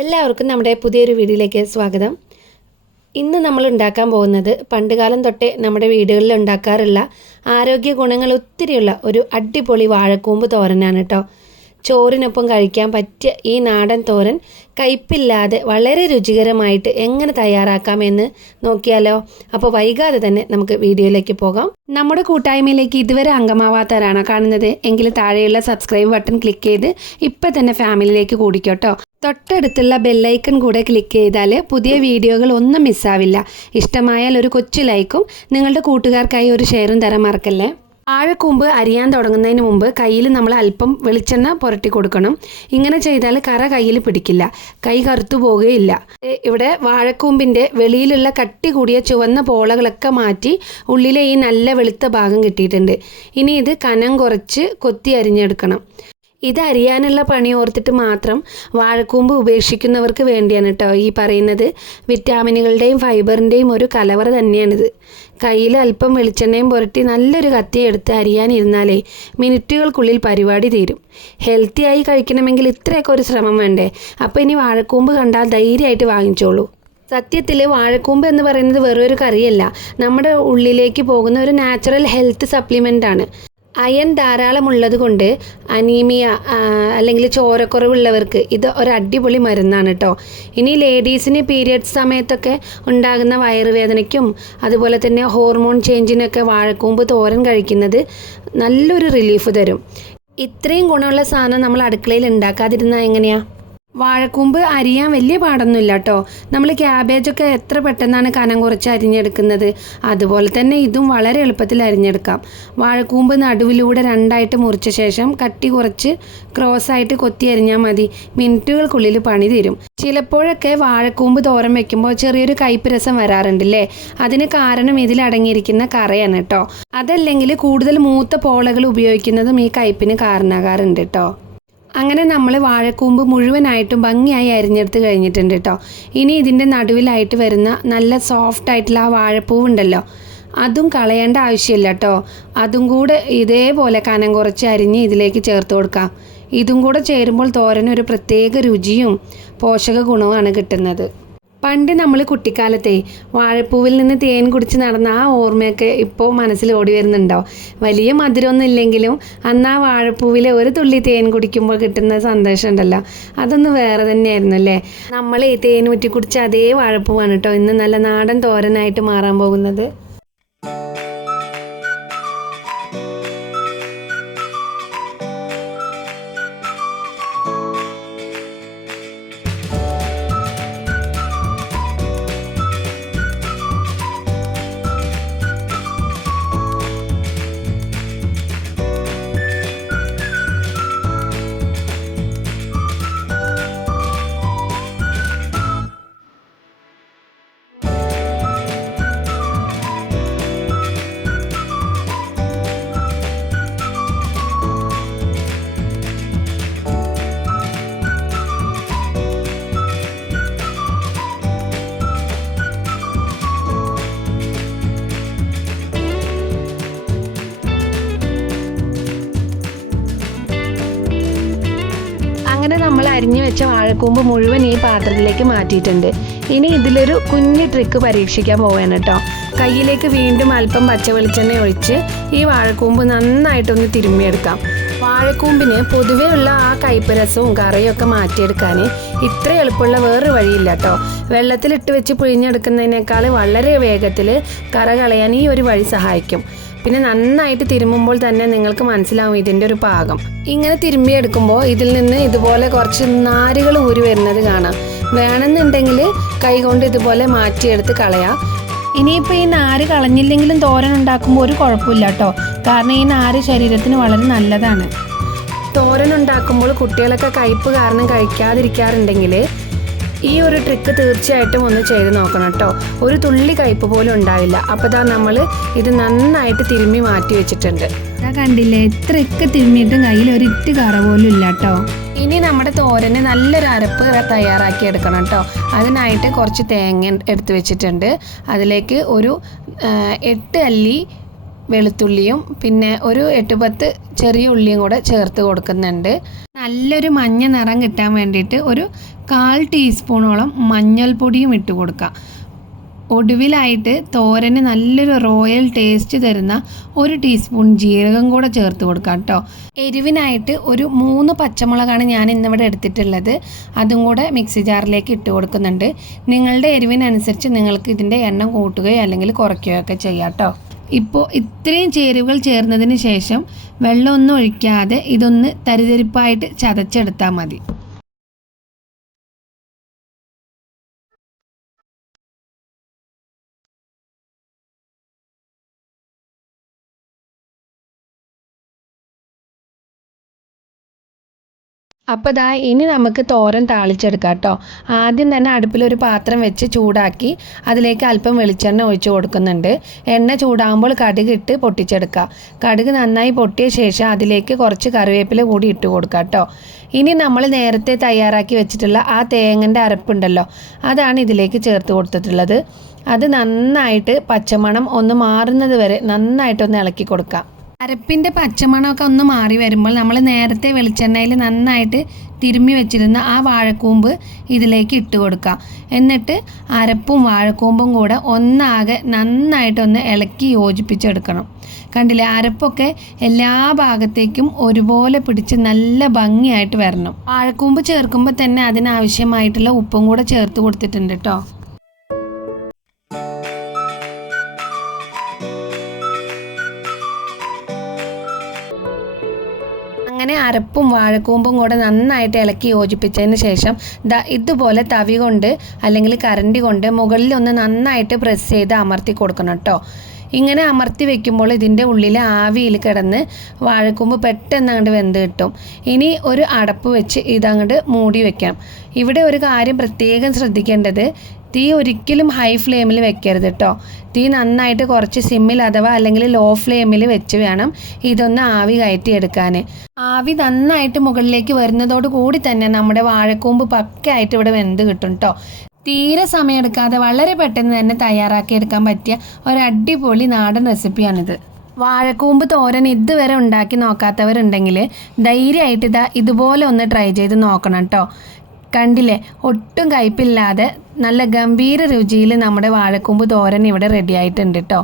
എല്ലാവർക്കും നമ്മുടെ പുതിയൊരു വീഡിയോയിലേക്ക് സ്വാഗതം. ഇന്ന് നമ്മൾ ഉണ്ടാക്കാൻ പോകുന്നത് പണ്ടുകാലം തൊട്ടേ നമ്മുടെ വീടുകളിൽ ഉണ്ടാക്കാറുള്ള ആരോഗ്യ ഗുണങ്ങൾ ഒത്തിരിയുള്ള ഒരു അടിപൊളി വാഴക്കൂമ്പ് തോരനാണ് കേട്ടോ. ചോറിനൊപ്പം കഴിക്കാൻ പറ്റിയ ഈ നാടൻ തോരൻ കയ്പില്ലാതെ വളരെ രുചികരമായിട്ട് എങ്ങനെ തയ്യാറാക്കാമെന്ന് നോക്കിയാലോ? അപ്പോൾ വൈകാതെ തന്നെ നമുക്ക് വീഡിയോയിലേക്ക് പോകാം. നമ്മുടെ കൂട്ടായ്മയിലേക്ക് ഇതുവരെ അംഗമാവാത്തവരാണോ കാണുന്നത് എങ്കിൽ താഴെയുള്ള സബ്സ്ക്രൈബ് ബട്ടൺ ക്ലിക്ക് ചെയ്ത് ഇപ്പം തന്നെ ഫാമിലിയിലേക്ക് കൂടിക്കോട്ടോ. തൊട്ടടുത്തുള്ള ബെല്ലൈക്കൺ കൂടെ ക്ലിക്ക് ചെയ്താൽ പുതിയ വീഡിയോകൾ ഒന്നും മിസ്സാവില്ല. ഇഷ്ടമായാൽ ഒരു കൊച്ചു ലൈക്കും നിങ്ങളുടെ കൂട്ടുകാർക്കായി ഒരു ഷെയറും തരാൻ മറക്കല്ലേ. വാഴക്കൂമ്പ് അരിയാൻ തുടങ്ങുന്നതിന് മുമ്പ് കയ്യിൽ നമ്മൾ അല്പം വെളിച്ചെണ്ണ പുരട്ടി കൊടുക്കണം. ഇങ്ങനെ ചെയ്താൽ കറ കയ്യിൽ പിടിക്കില്ല, കൈ കറുത്തു പോവുകയില്ല. ഇവിടെ വാഴക്കൂമ്പിൻ്റെ വെളിയിലുള്ള കട്ടി കൂടിയ ചുവന്ന പോളകളൊക്കെ മാറ്റി ഉള്ളിലെ ഈ നല്ല വെളുത്ത ഭാഗം കിട്ടിയിട്ടുണ്ട്. ഇനി ഇത് കനം കുറച്ച് കൊത്തി അരിഞ്ഞെടുക്കണം. ഇത് അരിയാനുള്ള പണി ഓർത്തിട്ട് മാത്രം വാഴക്കൂമ്പ് ഉപേക്ഷിക്കുന്നവർക്ക് വേണ്ടിയാണ് കേട്ടോ ഈ പറയുന്നത്. വിറ്റാമിനുകളുടെയും ഫൈബറിൻ്റെയും ഒരു കലവറ തന്നെയാണിത്. കയ്യിൽ അല്പം വെളിച്ചെണ്ണയും പുരട്ടി നല്ലൊരു കത്തിയെടുത്ത് അരിയാനിരുന്നാലേ മിനിറ്റുകൾക്കുള്ളിൽ പരിപാടി തീരും. ഹെൽത്തിയായി കഴിക്കണമെങ്കിൽ ഇത്രയൊക്കെ ഒരു ശ്രമം വേണ്ടേ? അപ്പോൾ ഇനി വാഴക്കൂമ്പ് കണ്ടാൽ ധൈര്യമായിട്ട് വാങ്ങിച്ചോളൂ. സത്യത്തിൽ വാഴക്കൂമ്പ് എന്ന് പറയുന്നത് വെറൊരു കറിയല്ല, നമ്മുടെ ഉള്ളിലേക്ക് പോകുന്ന ഒരു നാച്ചുറൽ ഹെൽത്ത് സപ്ലിമെൻ്റ് ആണ്. അയൺ ധാരാളമുള്ളത് കൊണ്ട് അനീമിയ അല്ലെങ്കിൽ ചോരക്കുറവുള്ളവർക്ക് ഇത് ഒരു അടിപൊളി മരുന്നാണ് കേട്ടോ. ഇനി ലേഡീസിന് പീരിയഡ്സ് സമയത്തൊക്കെ ഉണ്ടാകുന്ന വയറുവേദനയ്ക്കും അതുപോലെ തന്നെ ഹോർമോൺ ചേഞ്ചിനൊക്കെ വാഴക്കൂമ്പ് തോരൻ കഴിക്കുന്നത് നല്ലൊരു റിലീഫ് തരും. ഇത്രയും ഗുണമുള്ള സാധനം നമ്മൾ അടുക്കളയിൽ ഉണ്ടാക്കാതിരുന്നാൽ എങ്ങനെയാണ്? വാഴക്കൂമ്പ് അരിയാൻ വലിയ പാടൊന്നുമില്ല കേട്ടോ. നമ്മൾ ക്യാബേജൊക്കെ എത്ര പെട്ടെന്നാണ് കനം കുറച്ച് അരിഞ്ഞെടുക്കുന്നത്, അതുപോലെ തന്നെ ഇതും വളരെ എളുപ്പത്തിൽ അരിഞ്ഞെടുക്കാം. വാഴക്കൂമ്പ് നടുവിലൂടെ രണ്ടായിട്ട് മുറിച്ച ശേഷം കട്ടി കുറച്ച് ക്രോസായിട്ട് കൊത്തി അരിഞ്ഞാൽ മതി. മിനിറ്റുകൾക്കുള്ളിൽ പണി തീരും. ചിലപ്പോഴൊക്കെ വാഴക്കൂമ്പ് തോരൻ വെക്കുമ്പോൾ ചെറിയൊരു കയ്പ്പ് രസം വരാറുണ്ടല്ലേ? അതിന് കാരണം ഇതിലടങ്ങിയിരിക്കുന്ന കറയാണ് കേട്ടോ. അതല്ലെങ്കിൽ കൂടുതൽ മൂത്ത പോളകൾ ഉപയോഗിക്കുന്നതും ഈ കയ്പ്പിന് കാരണമാകാറുണ്ട് കേട്ടോ. അങ്ങനെ നമ്മൾ വാഴക്കൂമ്പ് മുഴുവനായിട്ടും ഭംഗിയായി അരിഞ്ഞെടുത്ത് കഴിഞ്ഞിട്ടുണ്ട് കേട്ടോ. ഇനി ഇതിൻ്റെ നടുവിലായിട്ട് വരുന്ന നല്ല സോഫ്റ്റായിട്ടുള്ള ആ വാഴപ്പൂവുണ്ടല്ലോ, അതും കളയേണ്ട ആവശ്യമില്ല കേട്ടോ. അതും കൂടെ ഇതേപോലെ കനം കുറച്ച് അരിഞ്ഞ് ഇതിലേക്ക് ചേർത്ത് കൊടുക്കാം. ഇതും കൂടെ ചേരുമ്പോൾ തോരനൊരു പ്രത്യേക രുചിയും പോഷക ഗുണവുമാണ് കിട്ടുന്നത്. പണ്ട് നമ്മൾ കുട്ടിക്കാലത്തെ വാഴപ്പൂവിൽ നിന്ന് തേൻ കുടിച്ച് നടന്ന ആ ഓർമ്മയൊക്കെ ഇപ്പോൾ മനസ്സിൽ ഓടി വരുന്നുണ്ടോ? വലിയ മധുരമൊന്നും ഇല്ലെങ്കിലും അന്ന് ആ വാഴപ്പൂവിലെ ഒരു തുള്ളി തേൻ കുടിക്കുമ്പോൾ കിട്ടുന്ന സന്തോഷം ഉണ്ടല്ലോ, അതൊന്ന് വേറെ തന്നെയായിരുന്നു അല്ലേ. നമ്മൾ തേൻ ഊറ്റി കുടിച്ച അതേ വാഴപ്പൂവാണ് കേട്ടോ ഇന്ന് നല്ല നാടൻ തോരനായിട്ട് മാറാൻ പോകുന്നത്. അങ്ങനെ നമ്മൾ അരിഞ്ഞു വെച്ച വാഴക്കൂമ്പ് മുഴുവൻ ഈ പാത്രത്തിലേക്ക് മാറ്റിയിട്ടുണ്ട്. ഇനി ഇതിലൊരു കുഞ്ഞു ട്രിക്ക് പരീക്ഷിക്കാൻ പോവുകയാണ് കേട്ടോ. കയ്യിലേക്ക് വീണ്ടും അല്പം പച്ച വെളിച്ചെണ്ണ ഒഴിച്ച് ഈ വാഴക്കൂമ്പ് നന്നായിട്ടൊന്ന് തിരുമ്മിയെടുക്കാം. വാഴക്കൂമ്പിന് പൊതുവേ ഉള്ള ആ കയ്പ്പ് രസവും കറിയൊക്കെ മാറ്റിയെടുക്കാൻ ഇത്ര എളുപ്പമുള്ള വേറൊരു വഴിയില്ല കേട്ടോ. വെള്ളത്തിലിട്ട് വെച്ച് പിഴിഞ്ഞെടുക്കുന്നതിനേക്കാൾ വളരെ വേഗത്തിൽ കറ കളയാൻ ഈ ഒരു വഴി സഹായിക്കും. പിന്നെ നന്നായിട്ട് തിരുമ്മുമ്പോൾ തന്നെ നിങ്ങൾക്ക് മനസ്സിലാവും ഇതിൻ്റെ ഒരു പാകം. ഇങ്ങനെ തിരുമ്മിയെടുക്കുമ്പോൾ ഇതിൽ നിന്ന് ഇതുപോലെ കുറച്ച് നാരുകൾ ഊരി വരുന്നത് കാണാം. വേണമെന്നുണ്ടെങ്കിൽ കൈകൊണ്ട് ഇതുപോലെ മാറ്റിയെടുത്ത് കളയാം. ഇനിയിപ്പോൾ ഈ നാര് കളഞ്ഞില്ലെങ്കിലും തോരൻ ഉണ്ടാക്കുമ്പോൾ ഒരു കുഴപ്പമില്ല കേട്ടോ, കാരണം ഈ നാര് ശരീരത്തിന് വളരെ നല്ലതാണ്. തോരൻ ഉണ്ടാക്കുമ്പോൾ കുട്ടികളൊക്കെ കയ്പ്പ് കാരണം കഴിക്കാതിരിക്കാറുണ്ടെങ്കിൽ ഈ ഒരു ട്രിക്ക് തീർച്ചയായിട്ടും ഒന്ന് ചെയ്ത് നോക്കണം കേട്ടോ. ഒരു തുള്ളി കയ്പ്പ് പോലും ഉണ്ടാവില്ല. അപ്പോൾ ഇതാ നമ്മൾ ഇത് നന്നായിട്ട് തിരുമ്മി മാറ്റി വെച്ചിട്ടുണ്ട്. കണ്ടില്ലേ, എത്രയൊക്കെ തിരുമ്മിയിട്ടും കയ്യിൽ ഒരിറ്റ് കറ പോലും ഇല്ല കേട്ടോ. ഇനി നമ്മുടെ തോരന് നല്ലൊരു അരപ്പ് തയ്യാറാക്കി എടുക്കണം കേട്ടോ. അതിനായിട്ട് കുറച്ച് തേങ്ങ എടുത്ത് വെച്ചിട്ടുണ്ട്. അതിലേക്ക് ഒരു 8 അല്ലി വെളുത്തുള്ളിയും പിന്നെ ഒരു 8-10 ചെറിയ ഉള്ളിയും കൂടെ ചേർത്ത് കൊടുക്കുന്നുണ്ട്. നല്ലൊരു മഞ്ഞ നിറം കിട്ടാൻ വേണ്ടിയിട്ട് ഒരു 1/4 ടീസ്പൂണോളം മഞ്ഞൾപ്പൊടിയും ഇട്ട് കൊടുക്കാം. ഒടുവിലായിട്ട് തോരന് നല്ലൊരു റോയൽ ടേസ്റ്റ് തരുന്ന 1 ടീസ്പൂൺ ജീരകം കൂടെ ചേർത്ത് കൊടുക്കാം കേട്ടോ. എരിവിനായിട്ട് ഒരു 3 പച്ചമുളകാണ് ഞാൻ ഇന്നിവിടെ എടുത്തിട്ടുള്ളത്. അതും കൂടെ മിക്സി ജാറിലേക്ക് ഇട്ട് കൊടുക്കുന്നുണ്ട്. നിങ്ങളുടെ എരിവിനനുസരിച്ച് നിങ്ങൾക്ക് ഇതിൻ്റെ എണ്ണം കൂട്ടുകയോ അല്ലെങ്കിൽ കുറയ്ക്കുകയോ ഒക്കെ ചെയ്യാം കേട്ടോ. ഇപ്പോൾ ഇത്രയും ചേരുവകൾ ചേർന്നതിന് ശേഷം വെള്ളമൊന്നും ഒഴിക്കാതെ ഇതൊന്ന് തരിതരിപ്പായിട്ട് ചതച്ചെടുത്താൽ മതി. അപ്പോൾ ദാ ഇനി നമുക്ക് തോരൻ താളിച്ചെടുക്കാം കേട്ടോ. ആദ്യം തന്നെ അടുപ്പിലൊരു പാത്രം വെച്ച് ചൂടാക്കി അതിലേക്ക് അല്പം വെളിച്ചെണ്ണ ഒഴിച്ച് കൊടുക്കുന്നുണ്ട്. എണ്ണ ചൂടാകുമ്പോൾ കടുക് ഇട്ട് പൊട്ടിച്ചെടുക്കുക. കടുക് നന്നായി പൊട്ടിയ ശേഷം അതിലേക്ക് കുറച്ച് കറിവേപ്പില കൂടി ഇട്ട് കൊടുക്കുക കേട്ടോ. ഇനി നമ്മൾ നേരത്തെ തയ്യാറാക്കി വെച്ചിട്ടുള്ള ആ തേങ്ങൻ്റെ അരപ്പുണ്ടല്ലോ, അതാണ് ഇതിലേക്ക് ചേർത്ത് കൊടുത്തിട്ടുള്ളത്. അത് നന്നായിട്ട് പച്ചമണം ഒന്ന് മാറുന്നത് വരെ നന്നായിട്ടൊന്ന് ഇളക്കി കൊടുക്കാം. അരപ്പിൻ്റെ പച്ചമണമൊക്കെ ഒന്ന് മാറി വരുമ്പോൾ നമ്മൾ നേരത്തെ വെളിച്ചെണ്ണയിൽ നന്നായിട്ട് തിരുമ്മി വെച്ചിരുന്ന ആ വാഴക്കൂമ്പ് ഇതിലേക്ക് ഇട്ട് കൊടുക്കുക. എന്നിട്ട് അരപ്പും വാഴക്കൂമ്പും കൂടെ ഒന്നാകെ നന്നായിട്ടൊന്ന് ഇളക്കി യോജിപ്പിച്ചെടുക്കണം. കണ്ടില്ലേ, അരപ്പൊക്കെ എല്ലാ ഭാഗത്തേക്കും ഒരുപോലെ പിടിച്ച് നല്ല ഭംഗിയായിട്ട് വരണം. വാഴക്കൂമ്പ് ചേർക്കുമ്പോൾ തന്നെ അതിനാവശ്യമായിട്ടുള്ള ഉപ്പും കൂടെ ചേർത്ത് കൊടുത്തിട്ടുണ്ട് കേട്ടോ. അങ്ങനെ അരപ്പും വാഴക്കൂമ്പും കൂടെ നന്നായിട്ട് ഇളക്കി യോജിപ്പിച്ചതിന് ശേഷം ഇതുപോലെ തവി കൊണ്ട് അല്ലെങ്കിൽ കരണ്ടി കൊണ്ട് മുകളിലൊന്ന് നന്നായിട്ട് പ്രസ് ചെയ്ത് അമർത്തി കൊടുക്കണം കേട്ടോ. ഇങ്ങനെ അമർത്തി വെക്കുമ്പോൾ ഇതിൻ്റെ ഉള്ളിൽ ആവിയിൽ കിടന്ന് വാഴക്കൂമ്പ് പെട്ടെന്ന് അങ്ങോട്ട് വെന്ത് കിട്ടും. ഇനി ഒരു അടപ്പ് വെച്ച് ഇതങ്ങോട്ട് മൂടി വെക്കണം. ഇവിടെ ഒരു കാര്യം പ്രത്യേകം ശ്രദ്ധിക്കേണ്ടത്, തീ ഒരിക്കലും ഹൈ ഫ്ലെയിമിൽ വെക്കരുത് കേട്ടോ. തീ നന്നായിട്ട് കുറച്ച് സിമ്മിൽ അഥവാ അല്ലെങ്കിൽ ലോ ഫ്ലെയിമിൽ വെച്ച് വേണം ഇതൊന്ന് ആവി കയറ്റിയെടുക്കാൻ. ആവി നന്നായിട്ട് മുകളിലേക്ക് വരുന്നതോട് കൂടി തന്നെ നമ്മുടെ വാഴക്കൂമ്പ് പക്കയായിട്ട് ഇവിടെ വെന്ത് കിട്ടും കേട്ടോ. തീരെ സമയമെടുക്കാതെ വളരെ പെട്ടെന്ന് തന്നെ തയ്യാറാക്കിയെടുക്കാൻ പറ്റിയ ഒരു അടിപൊളി നാടൻ റെസിപ്പിയാണിത്. വാഴക്കൂമ്പ് തോരൻ ഇതുവരെ ഉണ്ടാക്കി നോക്കാത്തവരുണ്ടെങ്കിൽ ധൈര്യമായിട്ട് ഇതുപോലെ ഒന്ന് ട്രൈ ചെയ്ത് നോക്കണം കേട്ടോ. കണ്ടില്ലേ, ഒട്ടും കയ്പില്ലാതെ നല്ല ഗംഭീര രുചിയിൽ നമ്മുടെ വാഴക്കൂമ്പ് തോരൻ ഇവിടെ റെഡി ആയിട്ടുണ്ട് കേട്ടോ.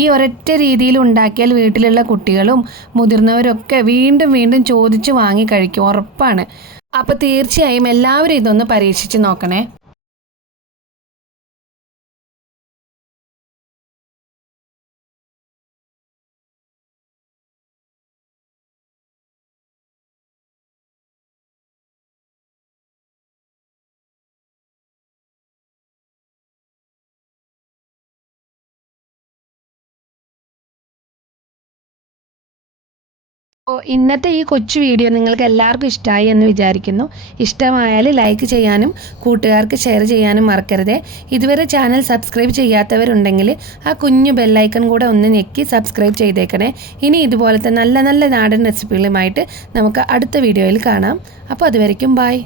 ഈ ഒരൊറ്റ രീതിയിൽ ഉണ്ടാക്കിയാൽ വീട്ടിലുള്ള കുട്ടികളും മുതിർന്നവരൊക്കെ വീണ്ടും വീണ്ടും ചോദിച്ച് വാങ്ങി കഴിക്കും, ഉറപ്പാണ്. അപ്പോൾ തീർച്ചയായും എല്ലാവരും ഇതൊന്ന് പരീക്ഷിച്ച് നോക്കണേ. ഇന്നത്തെ ഈ കൊച്ചു വീഡിയോ നിങ്ങൾക്ക് എല്ലാവർക്കും ഇഷ്ടമായി എന്ന് വിചാരിക്കുന്നു. ഇഷ്ടമായാൽ ലൈക്ക് ചെയ്യാനും കൂട്ടുകാർക്ക് ഷെയർ ചെയ്യാനും മറക്കരുത്. ഇതുവരെ ചാനൽ സബ്സ്ക്രൈബ് ചെയ്യാത്തവരുണ്ടെങ്കിൽ ആ കുഞ്ഞു ബെല്ലൈക്കൺ കൂടെ ഒന്ന് ഞെക്കി സബ്സ്ക്രൈബ് ചെയ്തേക്കണേ. ഇനി ഇതുപോലത്തെ നല്ല നല്ല നാടൻ റെസിപ്പികളുമായിട്ട് നമുക്ക് അടുത്ത വീഡിയോയിൽ കാണാം. അപ്പോൾ അതുവരയ്ക്കും ബൈ.